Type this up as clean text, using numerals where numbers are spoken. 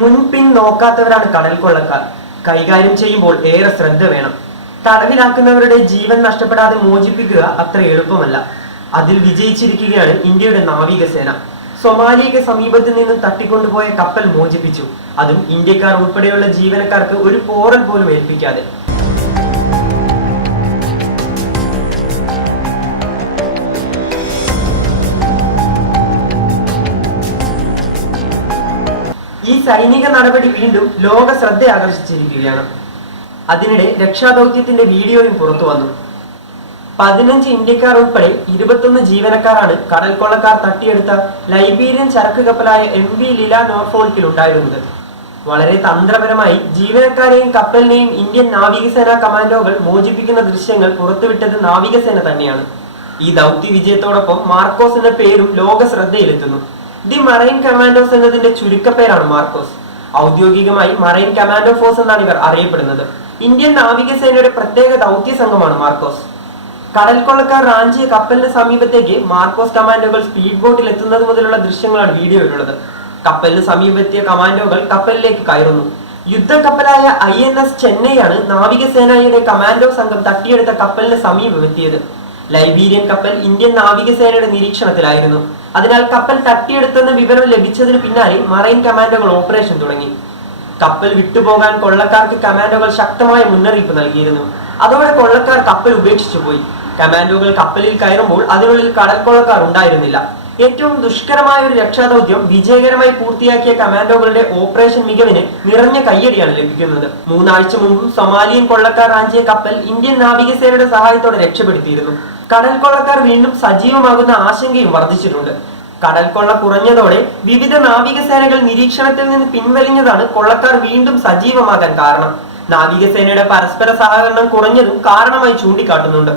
മുൻപിൻ നോക്കാത്തവരാണ് കടൽ കൊള്ളക്കാർ. കൈകാര്യം ചെയ്യുമ്പോൾ ഏറെ ശ്രദ്ധ വേണം. തടവിലാക്കുന്നവരുടെ ജീവൻ നഷ്ടപ്പെടാതെ മോചിപ്പിക്കുക അത്ര എളുപ്പമല്ല. അതിൽ വിജയിച്ചിരിക്കുകയാണ് ഇന്ത്യയുടെ നാവികസേന. സൊമാലിയക്ക് സമീപത്ത് നിന്നും തട്ടിക്കൊണ്ടുപോയ കപ്പൽ മോചിപ്പിച്ചു. അതും ഇന്ത്യക്കാർ ഉൾപ്പെടെയുള്ള ജീവനക്കാർക്ക് ഒരു പോറൽ പോലും ഏൽപ്പിക്കാതെ. ഈ സൈനിക നടപടി വീണ്ടും ലോക ശ്രദ്ധ ആകർഷിച്ചിരിക്കുകയാണ്. അതിനിടെ രക്ഷാദൗത്യത്തിന്റെ വീഡിയോയും പുറത്തു വന്നു. 15 ഇന്ത്യക്കാർ ഉൾപ്പെടെ 21 ജീവനക്കാരാണ് കടൽ കൊള്ളക്കാർ തട്ടിയെടുത്ത ലൈബീരിയൻ ചരക്ക് കപ്പലായ MV ലില നോർഫോൾക്കിൽ ഉണ്ടായിരുന്നത്. വളരെ തന്ത്രപരമായി ജീവനക്കാരെയും കപ്പലിനെയും ഇന്ത്യൻ നാവികസേനാ കമാൻഡോകൾ മോചിപ്പിക്കുന്ന ദൃശ്യങ്ങൾ പുറത്തുവിട്ടത് നാവികസേന തന്നെയാണ്. ഈ ദൗത്യ വിജയത്തോടൊപ്പം മാർക്കോസ് എന്ന പേരും ലോക ശ്രദ്ധയിലെത്തുന്നു. ദി മറൈൻ കമാൻഡോസ് എന്നതിന്റെ ചുരുക്കപ്പേരാണ് മാർക്കോസ്. ഔദ്യോഗികമായി മറൈൻ കമാൻഡോ ഫോഴ്സ് എന്നാണ് ഇവർ അറിയപ്പെടുന്നത്. ഇന്ത്യൻ നാവികസേനയുടെ പ്രത്യേക ദൗത്യ സംഘമാണ് മാർക്കോസ്. കടൽ കൊള്ളക്കാർ റാഞ്ചിയ കപ്പലിന് സമീപത്തേക്ക് മാർക്കോസ് കമാൻഡോകൾ സ്പീഡ് ബോട്ടിൽ എത്തുന്നത് മുതലുള്ള ദൃശ്യങ്ങളാണ് വീഡിയോയിലുള്ളത്. കപ്പലിന് സമീപെത്തിയ കമാൻഡോകൾ കപ്പലിലേക്ക് കയറുന്നു. യുദ്ധക്കപ്പലായ INS ചെന്നൈയാണ് നാവികസേനയുടെ കമാൻഡോ സംഘം തട്ടിയെടുത്ത കപ്പലിന് സമീപമെത്തിയത്. ലൈബീരിയൻ കപ്പൽ ഇന്ത്യൻ നാവികസേനയുടെ നിരീക്ഷണത്തിലായിരുന്നു. അതിനാൽ കപ്പൽ തട്ടിയെടുത്തെന്ന വിവരം ലഭിച്ചതിന് പിന്നാലെ മറൈൻ കമാൻഡോകൾ ഓപ്പറേഷൻ തുടങ്ങി. കപ്പൽ വിട്ടുപോകാൻ കൊള്ളക്കാർക്ക് കമാൻഡോകൾ ശക്തമായ മുന്നറിയിപ്പ് നൽകിയിരുന്നു. അതോടെ കൊള്ളക്കാർ കപ്പൽ ഉപേക്ഷിച്ചു പോയി. കമാൻഡോകൾ കപ്പലിൽ കയറുമ്പോൾ അതിനുള്ളിൽ കടൽ കൊള്ളക്കാർ ഉണ്ടായിരുന്നില്ല. ഏറ്റവും ദുഷ്കരമായ ഒരു രക്ഷാദൗത്യം വിജയകരമായി പൂർത്തിയാക്കിയ കമാൻഡോകളുടെ ഓപ്പറേഷൻ മികവിന് നിറഞ്ഞ കയ്യടിയാണ് ലഭിക്കുന്നത്. 3 ആഴ്ച മുമ്പും സൊമാലിയൻ കൊള്ളക്കാർ റാഞ്ചിയ കപ്പൽ ഇന്ത്യൻ നാവികസേനയുടെ സഹായത്തോടെ രക്ഷപ്പെടുത്തിയിരുന്നു. കടൽ കൊള്ളക്കാർ വീണ്ടും സജീവമാകുന്ന ആശങ്കയും വർദ്ധിച്ചിട്ടുണ്ട്. കടൽ കൊള്ള കുറഞ്ഞതോടെ വിവിധ നാവികസേനകൾ നിരീക്ഷണത്തിൽ നിന്ന് പിൻവലിഞ്ഞതാണ് കൊള്ളക്കാർ വീണ്ടും സജീവമാകാൻ കാരണം. നാവികസേനയുടെ പരസ്പര സഹകരണം കുറഞ്ഞതും കാരണമായി ചൂണ്ടിക്കാട്ടുന്നുണ്ട്.